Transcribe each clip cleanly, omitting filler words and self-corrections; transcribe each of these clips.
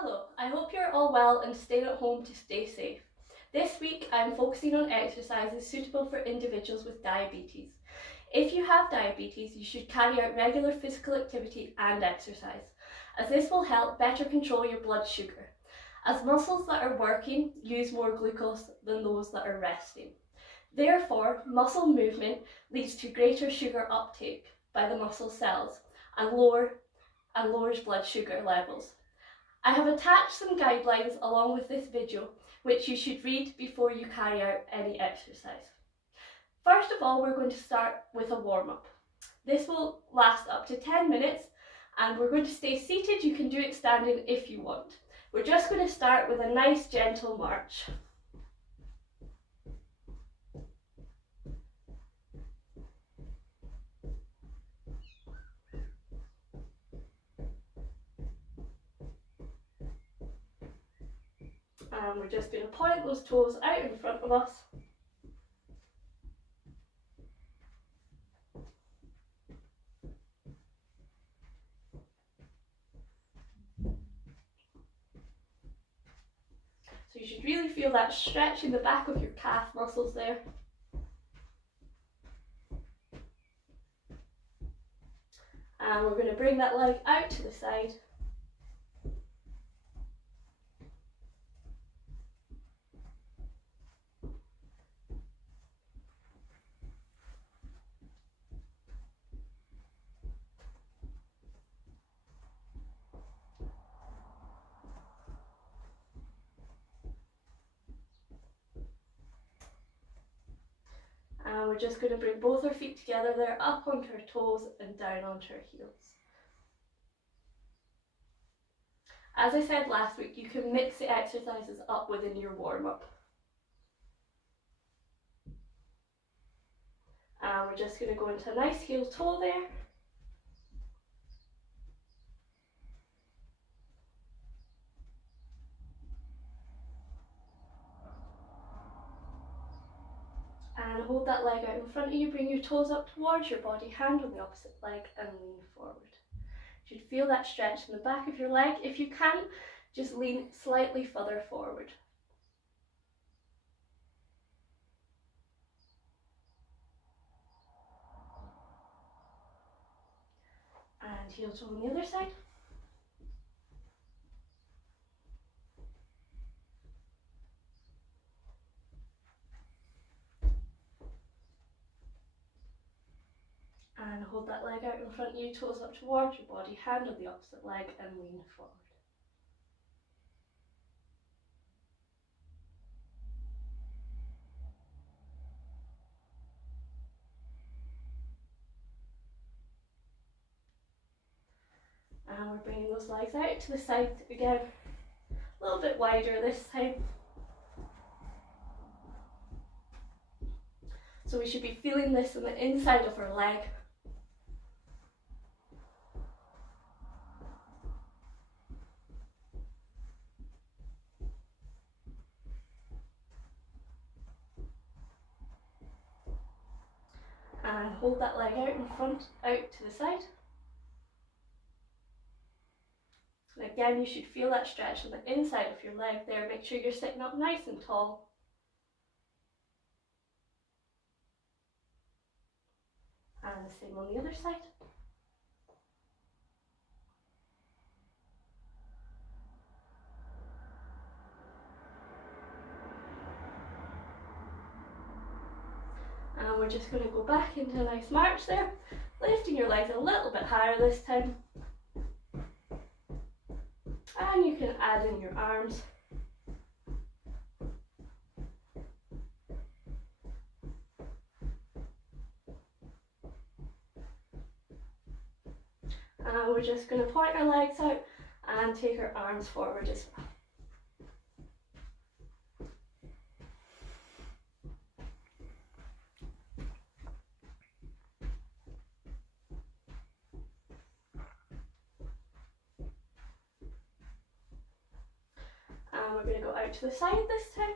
Hello, I hope you're all well and staying at home to stay safe. This week I'm focusing on exercises suitable for individuals with diabetes. If you have diabetes, you should carry out regular physical activity and exercise, as this will help better control your blood sugar, as muscles that are working use more glucose than those that are resting. Therefore, muscle movement leads to greater sugar uptake by the muscle cells and lowers blood sugar levels. I have attached some guidelines along with this video, which you should read before you carry out any exercise. First of all, we're going to start with a warm-up. This will last up to 10 minutes and we're going to stay seated. You can do it standing if you want. We're just going to start with a nice gentle march. And we're just going to point those toes out in front of us. So you should really feel that stretch in the back of your calf muscles there. And we're going to bring that leg out to the side. And we're just going to bring both our feet together there, up onto our toes and down onto our heels. As I said last week, you can mix the exercises up within your warm-up. And we're just going to go into a nice heel toe there. And hold that leg out in front of you, bring your toes up towards your body, hand on the opposite leg and lean forward. You should feel that stretch in the back of your leg. If you can, just lean slightly further forward. And heel toe on the other side. And hold that leg out in front of you, toes up towards your body, hand on the opposite leg and lean forward. And we're bringing those legs out to the side again, a little bit wider this time. So we should be feeling this on the inside of our leg. And hold that leg out in front, out to the side. And again, you should feel that stretch on the inside of your leg there. Make sure you're sitting up nice and tall. And the same on the other side. And we're just going to go back into a nice march there, lifting your legs a little bit higher this time. And you can add in your arms. And we're just going to point our legs out and take our arms forward as well. And we're going to go out to the side this time.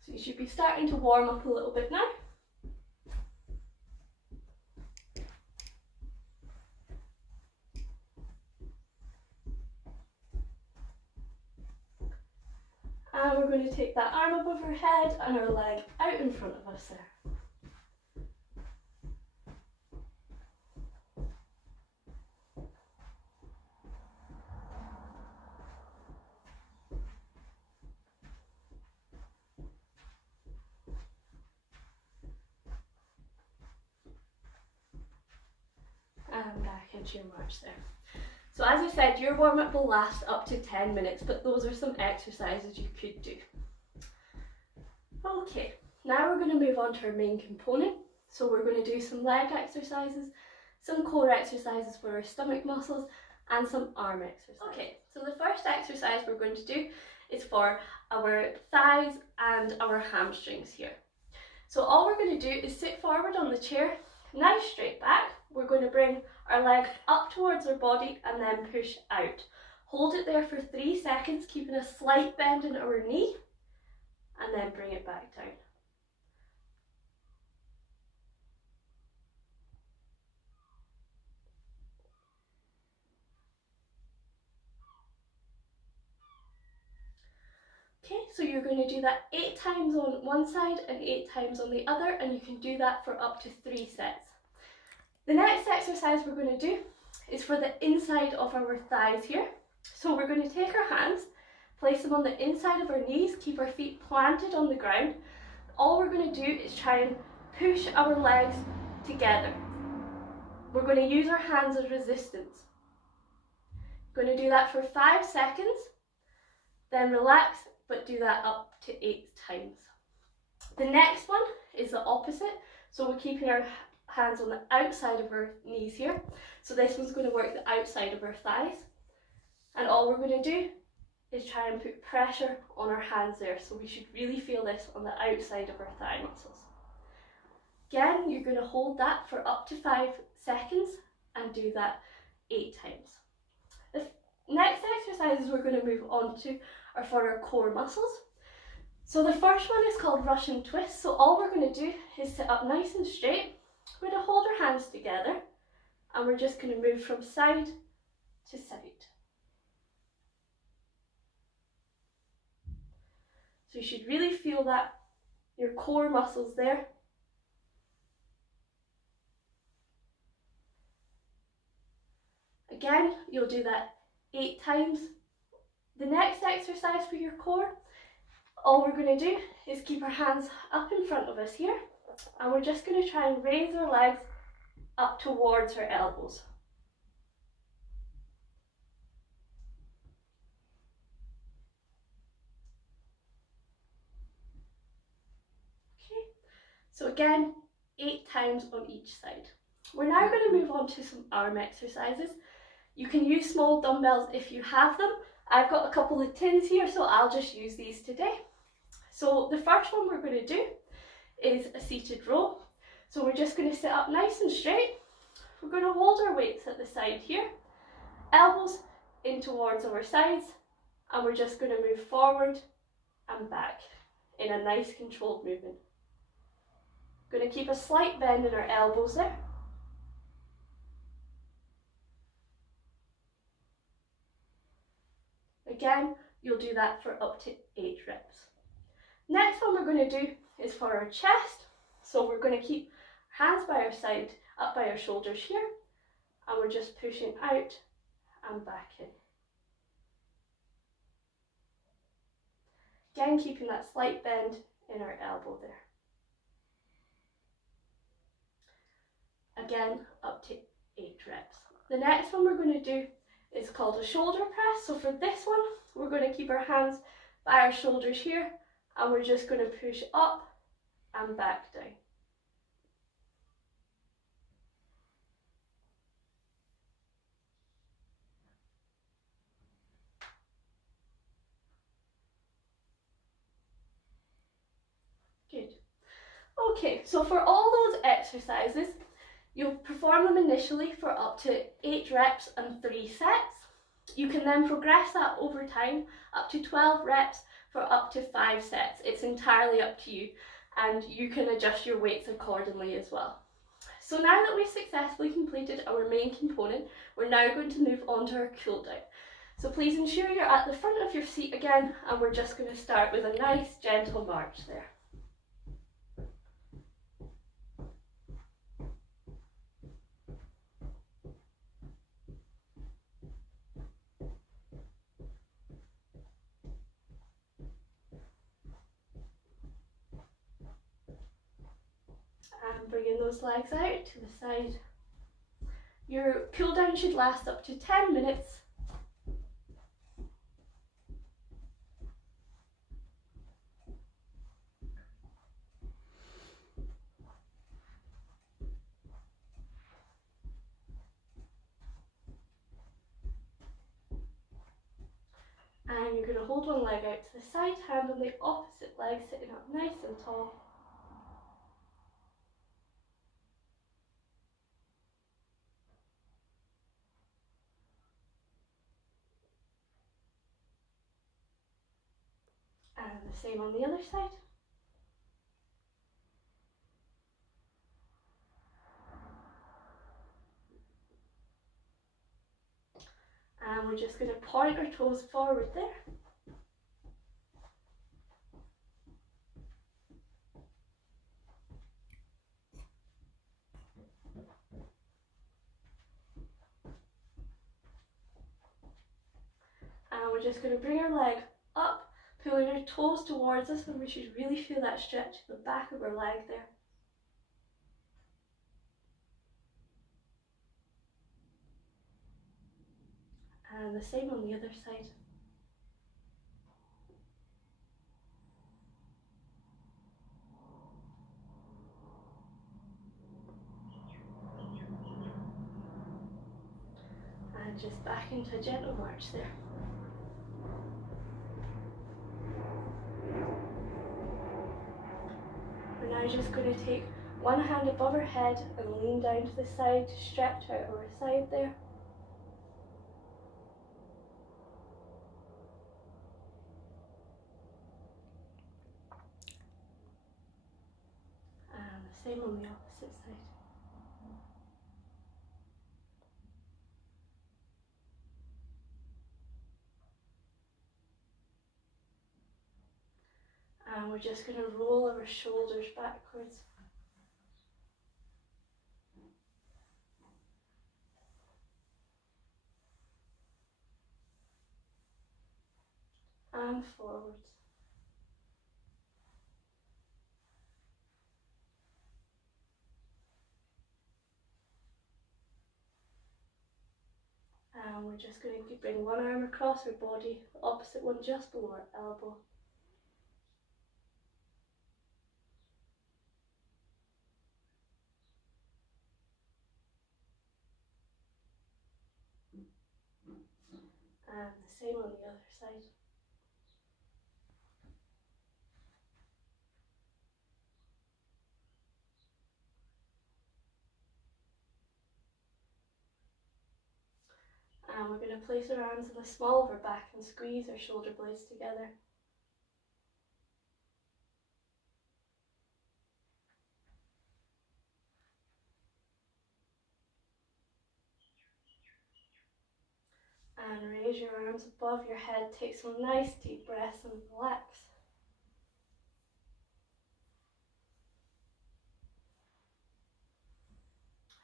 So you should be starting to warm up a little bit now. Now we're going to take that arm above our head and our leg out in front of us there. And back into your march there. So as I said, your warm-up will last up to 10 minutes, but those are some exercises you could do. Okay, now we're going to move on to our main component. So we're going to do some leg exercises, some core exercises for our stomach muscles, and some arm exercises. Okay, so the first exercise we're going to do is for our thighs and our hamstrings here. So all we're going to do is sit forward on the chair, nice straight back. We're going to bring our leg up towards our body and then push out. Hold it there for 3 seconds, keeping a slight bend in our knee, and then bring it back down. Okay, so you're going to do that 8 times on one side and 8 times on the other, and you can do that for up to 3 sets. The next exercise we're going to do is for the inside of our thighs here. So we're going to take our hands, place them on the inside of our knees, keep our feet planted on the ground. All we're going to do is try and push our legs together. We're going to use our hands as resistance. Going to do that for 5 seconds, then relax, but do that up to 8 times. The next one is the opposite. So we're keeping our hands on the outside of our knees here. So this one's going to work the outside of our thighs. And all we're going to do is try and put pressure on our hands there. So we should really feel this on the outside of our thigh muscles. Again, you're going to hold that for up to 5 seconds and do that 8 times. The next exercises we're going to move on to are for our core muscles. So the first one is called Russian twist. So all we're going to do is sit up nice and straight. We're going to hold our hands together and we're just going to move from side to side. So you should really feel that, your core muscles there. Again, you'll do that 8 times. The next exercise for your core, all we're going to do is keep our hands up in front of us here, and we're just going to try and raise our legs up towards our elbows. Okay, so again, 8 times on each side. We're now going to move on to some arm exercises. You can use small dumbbells if you have them. I've got a couple of tins here, so I'll just use these today. So the first one we're going to do is a seated row. So we're just going to sit up nice and straight. We're going to hold our weights at the side here, elbows in towards our sides, and we're just going to move forward and back in a nice controlled movement. Going to keep a slight bend in our elbows there. Again, you'll do that for up to 8 reps. Next one we're going to do is for our chest. So we're going to keep hands by our side, up by our shoulders here, and we're just pushing out and back in. Again, keeping that slight bend in our elbow there. Again, up to 8 reps. The next one we're going to do is called a shoulder press. So for this one, we're going to keep our hands by our shoulders here, and we're just going to push up and back down. Good. Okay, so for all those exercises, you'll perform them initially for up to 8 reps and 3 sets. You can then progress that over time up to 12 reps for up to 5 sets. It's entirely up to you, and you can adjust your weights accordingly as well. So now that we've successfully completed our main component, we're now going to move on to our cool down. So please ensure you're at the front of your seat again, and we're just going to start with a nice gentle march there. And bringing those legs out to the side. Your cool down should last up to 10 minutes. And you're going to hold one leg out to the side, hand on the opposite leg, sitting up nice and tall. And the same on the other side. And we're just going to point our toes forward there. And we're just going to bring our leg up, pulling our toes towards us, and we should really feel that stretch at the back of our leg there. And the same on the other side. And just back into a gentle march there. We're now just going to take one hand above our head and lean down to the side to stretch out our side there. And the same on the opposite side. And we're just going to roll our shoulders backwards. And forwards. And we're just going to bring one arm across our body, the opposite one just below our elbow. And the same on the other side. And we're going to place our arms on the small of our back and squeeze our shoulder blades together. And raise your arms above your head, take some nice deep breaths and relax.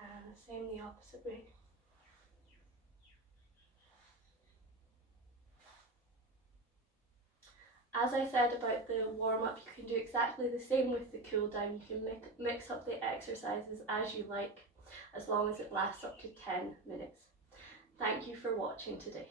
And the same the opposite way. As I said about the warm-up, you can do exactly the same with the cool down. You can mix up the exercises as you like, as long as it lasts up to 10 minutes. Thank you for watching today.